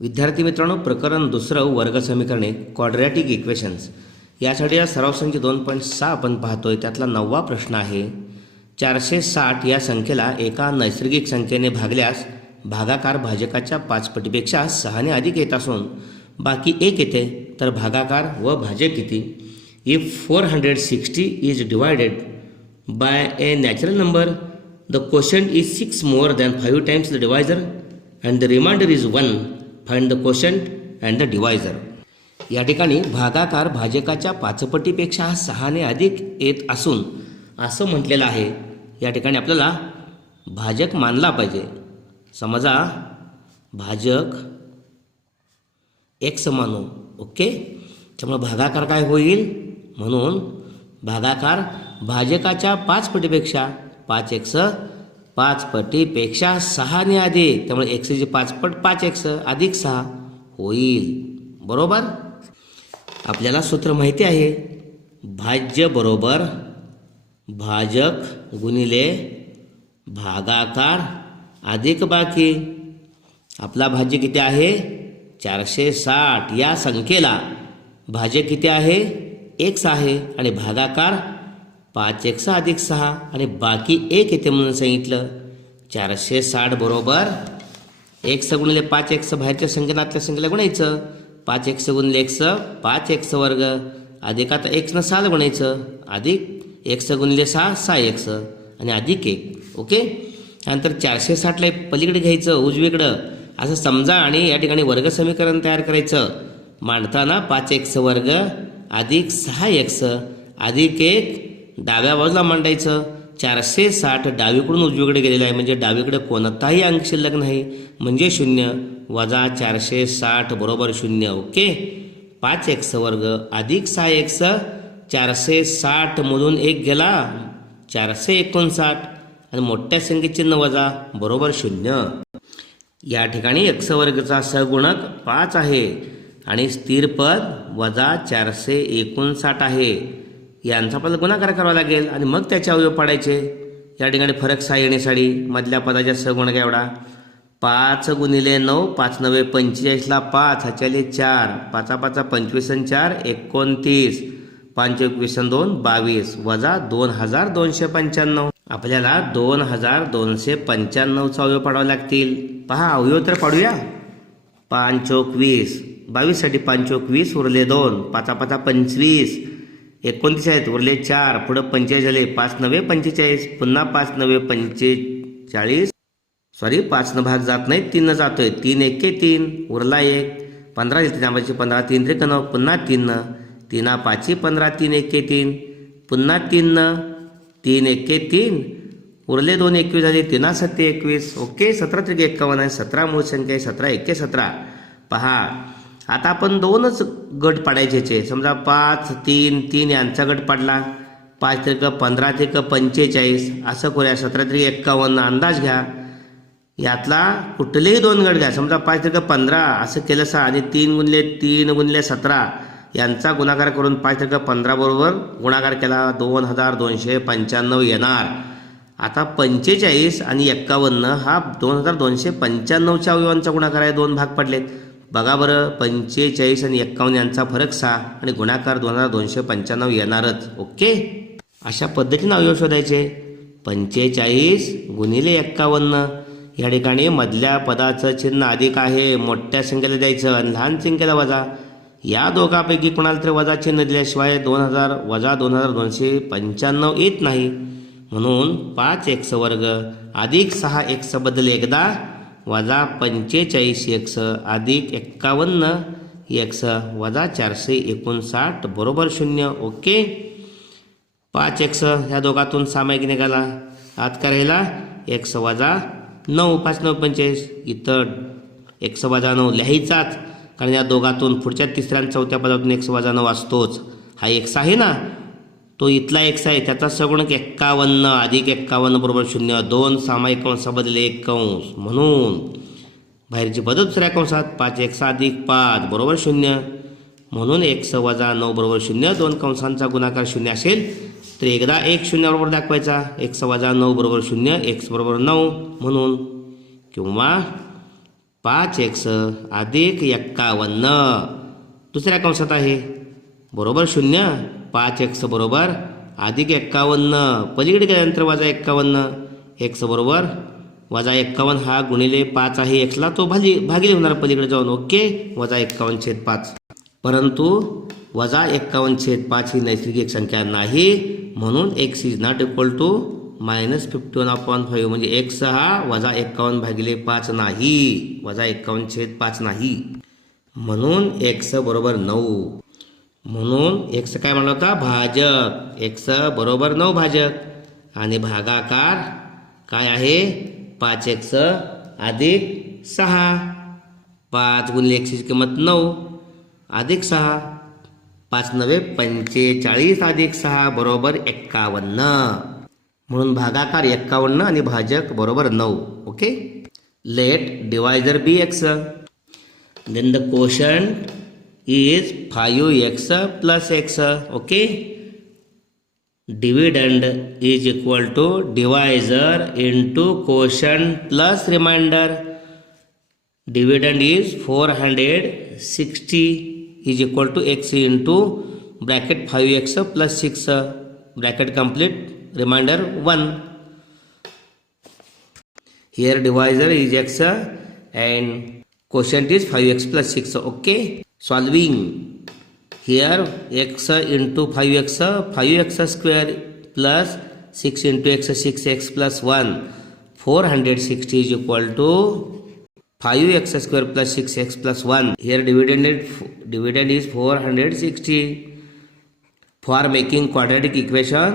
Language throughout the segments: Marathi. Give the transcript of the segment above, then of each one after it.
विद्यार्थी मित्रांनो, प्रकरण दुसरं वर्ग समीकरणे क्वाड्रॅटिक इक्वेशन्स यासाठी या सराव संच 2.6 आपण पाहतोय. त्यातला 9वा प्रश्न आहे. 460 या संख्येला एका नैसर्गिक संख्येने भागल्यास भागाकार भाजकाच्या 5 पटीपेक्षा 6 ने अधिक येत असून बाकी 1 येते, तर भागाकार व भाजक किती? If 460 is divided by A natural number, the quotient is 6 more than 5 times the divisor and the remainder is 1. Find the quotient and the divisor. या ठिकाणी भागाकार भाजकाच्या 5 पटीपेक्षा 6 ने अधिक येत असून असं म्हटलेलं आहे. या ठिकाणी आपल्याला भाजक मानला पाहिजे. समजा भाजक x मानू. ओके, त्यामुळे भागाकार काय होईल? म्हणून भागाकार भाजकाच्या 5 पटीपेक्षा 5x 5 पटीपेक्षा 6 ने अधिक, त्यामुळे x ची 5 पट 5x अधिक 6 होईल. बरोबर. आपल्याला सूत्र माहिती आहे. भाज्य बरोबर भाजक गुणिले भागाकार अधिक बाकी. आपला भाज्य किती आहे? 460. या संख्येला भाजक किती आहे? x आहे आणि भागाकार 5x अधिक 6 आणि बाकी 1 येते म्हणून सांगितलं. 460 बरोबर x गुणिले 5x बाहेरच्या संख्येला आतल्या संख्येला गुणायचं. 5x गुणिले x 5x वर्ग अधिक आता x न 6 गुणायचं अधिक x गुणिले 6 6x आणि अधिक 1. ओके, त्यानंतर 460ला पलीकडे घ्यायचं उजवीकडं असं समजा आणि या ठिकाणी वर्ग समीकरण तयार करायचं. मांडताना 5x वर्ग अधिक 6x अधिक 1 डाव्या बाजूला मांडायचं. 460 डावीकडून उजवीकडे गेलेलं आहे म्हणजे डावीकडे कोणताही अंक शिल्लक नाही म्हणजे 0 वजा 460 बरोबर 0. ओके, 5x वर्ग अधिक 6x 460 मधून 1 गेला 459 आणि मोठ्या संख्येचे चिन्ह वजा बरोबर 0. या ठिकाणी x वर्गचा सहगुणक 5 आहे आणि स्थिर पद वजा 459 आहे. यांचा आपल्याला गुणाकार करावा लागेल आणि मग त्याचे अवयव पाडायचे. या ठिकाणी फरक 6 येण्यासाठी मधल्या पदाच्या सहगुणक एवढा 5 गुणिले 9 5 9 45ला 5 ह्याच्याले 4 5 5 25 आणि 4 29 5 21 आणि 2 22 वजा 2295. आपल्याला 2295चा अवयव पाडावे लागतील. पहा अवयव तर पाडूया. 5 चौक 20 22 साठी 5 चौक 20 उरले 2 5 5 25 29 आहेत उरले 4 पुढे 45 झाले 5 9 45 पुन्हा 5 9 45 सॉरी 5 न भाग जात नाही 3 न जातोय 3 1 3 उरला 1 15 दिले त्यामध्ये 15 3 3 9 पुन्हा 3 न 3 5 15 3 1 3 पुन्हा 3 न 3 1 3 उरले 2 21 झाले 3 7 21. ओके, 17 3 51 आहे. 17 मूळ संख्या आहे. 17 1 17. पहा आता आपण 2च गट पाडायचे. समजा 5 3 3 यांचा गट पाडला. 5 त्रिक 15 त्रिक 45 असं करूया. 17 त्रिक 51 अंदाज घ्या. यातला कुठलेही 2 गट घ्या. समजा 5 त्रिक 15 असं केलं 6 आणि 3 गुणिले 17 यांचा गुणाकार करून 5 त्रिक 15 बरोबर गुणाकार केला 2295 येणार. आता 45 आणि 51 हा 2295च्या अवयवांचा गुणाकार आहे. 2 भाग पडलेत. बघा बरं, 45 आणि 51 यांचा फरक 6 आणि गुणाकार 2295 येणारच. ओके, अशा पद्धतीने अवयव शोधायचे. 45 गुणिले 51 या ठिकाणी मधल्या पदाचं चिन्ह अधिक आहे. मोठ्या संख्येला द्यायचं आणि लहान संख्येला वजा. या दोघांपैकी कोणाला तरी वजा चिन्ह दिल्याशिवाय 2000 वजा 2295 येत नाही. म्हणून 5x वर्ग अधिक 6x बद्दल एकदा वजा 45x अधिक 51x वजा 459 बरोबर 0. ओके, 5x ह्या दोघातून सामायिक निघाला. आत करायला x वजा 9 5 9 45 इतर x वजा 9 लिहायचाच कारण या दोघातून पुढच्या तिसऱ्या आणि चौथ्या पदातून x वजा 9 असतोच. हा x आहे ना, तो इथला x आहे त्याचा सगुणक 51 अधिक 51 बरोबर 0. 2 सामायिक कंसाबद्दल 1 कंस म्हणून बाहेरची पद दुसऱ्या कंसात 5x अधिक 5 बरोबर 0 म्हणून x वजा 9 बरोबर 0. 2 कंसांचा गुणाकार 0 असेल तर एकदा 1 0 बरोबर दाखवायचा. x वजा 9 बरोबर 0 x बरोबर 9 म्हणून किंवा 5x अधिक 51 दुसऱ्या कंसात आहे बरोबर 0. 5x बरोबर अधिक 51 पलीकडे गेल्यानंतर वजा 51 x बरोबर वजा 51 हा गुणिले 5 आहे xला तो भागिले होणार पलीकडे जाऊन. ओके वजा 51/5 परंतु वजा 51/5 ही नैसर्गिक संख्या नाही म्हणून x is not equal to -51/5 म्हणजे x हा वजा 51/5 नाही वजा 51/5 नाही म्हणून x बरोबर 9. म्हणून x काय म्हणला होता भाजक x बरोबर 9 भाजक आणि भागाकार काय आहे 5x अधिक 6. 5 गुणिले x ची किंमत 9 अधिक 6 5 9 45 अधिक 6 बरोबर 51 म्हणून भागाकार 51 आणि भाजक बरोबर 9. Okay let divisor be x then the quotient is 5x plus x. Okay dividend is equal to divisor into quotient plus remainder. Dividend is 460 is equal to x into bracket 5x plus 6 bracket complete remainder 1. Here divisor is x and quotient is 5x plus 6. Okay solving here x into 5x square plus 6 into x 6x plus 1 460 is equal to 5x square plus 6x plus 1. Here dividend is 460. For making quadratic equation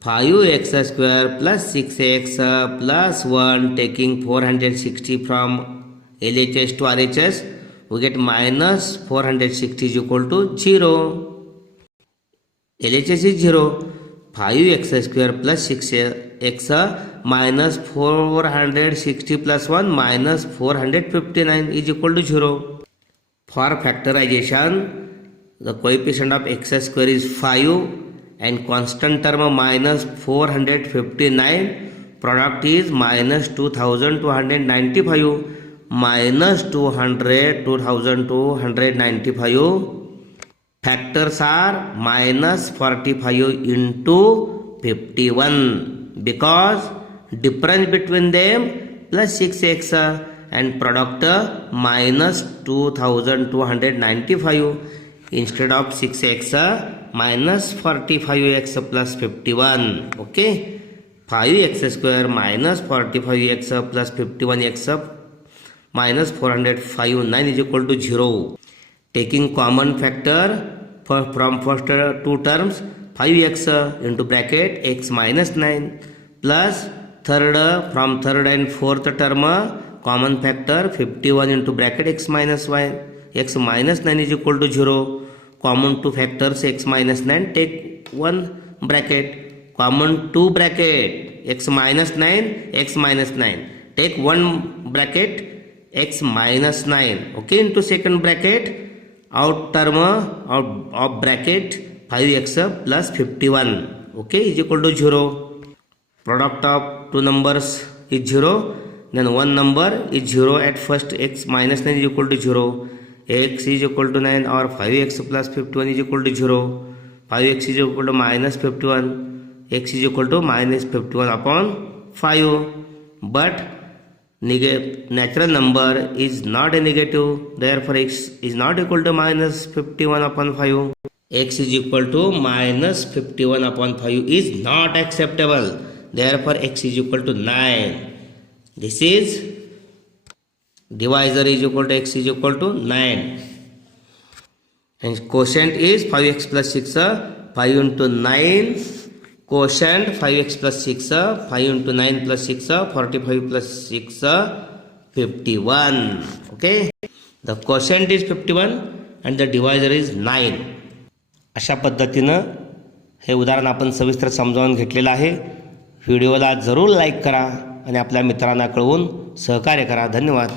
5x square plus 6x plus 1 taking 460 from LHS to RHS we get minus 460 is equal to 0. LHS is 0. 5x square plus 6x minus 460 plus 1 minus 459 is equal to 0. For factorization the coefficient of x square is 5 and constant term minus 459 product is minus 2295 minus 2295 factors are minus 45 into 51 because difference between them plus 6x and product minus 2295 instead of 6x minus 45x plus 51. Okay 5x square minus 45x plus 51x minus 459 is equal to 0. Taking common factor from first two terms 5x into bracket x minus 9 plus third from third and fourth term common factor 51 into bracket x minus 1 x minus 9 is equal to 0. Common two factors x minus 9 take one bracket common two bracket x minus 9 x minus 9 take one bracket x minus 9 okay into second bracket out term out of bracket 5x plus 51 okay is equal to 0. Product of two numbers is 0 then one number is 0 at first x minus 9 is equal to 0 x is equal to 9 or 5x plus 51 is equal to 0. 5x is equal to minus 51 x is equal to minus 51 upon 5 but natural number is not a negative therefore x is not equal to minus 51 upon 5. X is equal to minus 51 upon 5 is not acceptable therefore x is equal to 9. This is divisor is equal to x is equal to 9 and quotient is 5x plus 6 5 into 9 quotient 5x plus 6 5 into 9 plus 6 45 plus 6 51. Okay the quotient is 51 and the divisor is 9. अशा पद्धतीनं हे उदाहरण आपण सविस्तर समजावून घेतलेलं आहे. व्हिडिओला जरूर लाईक करा आणि आपल्या मित्रांना कळवून सहकार्य करा. धन्यवाद.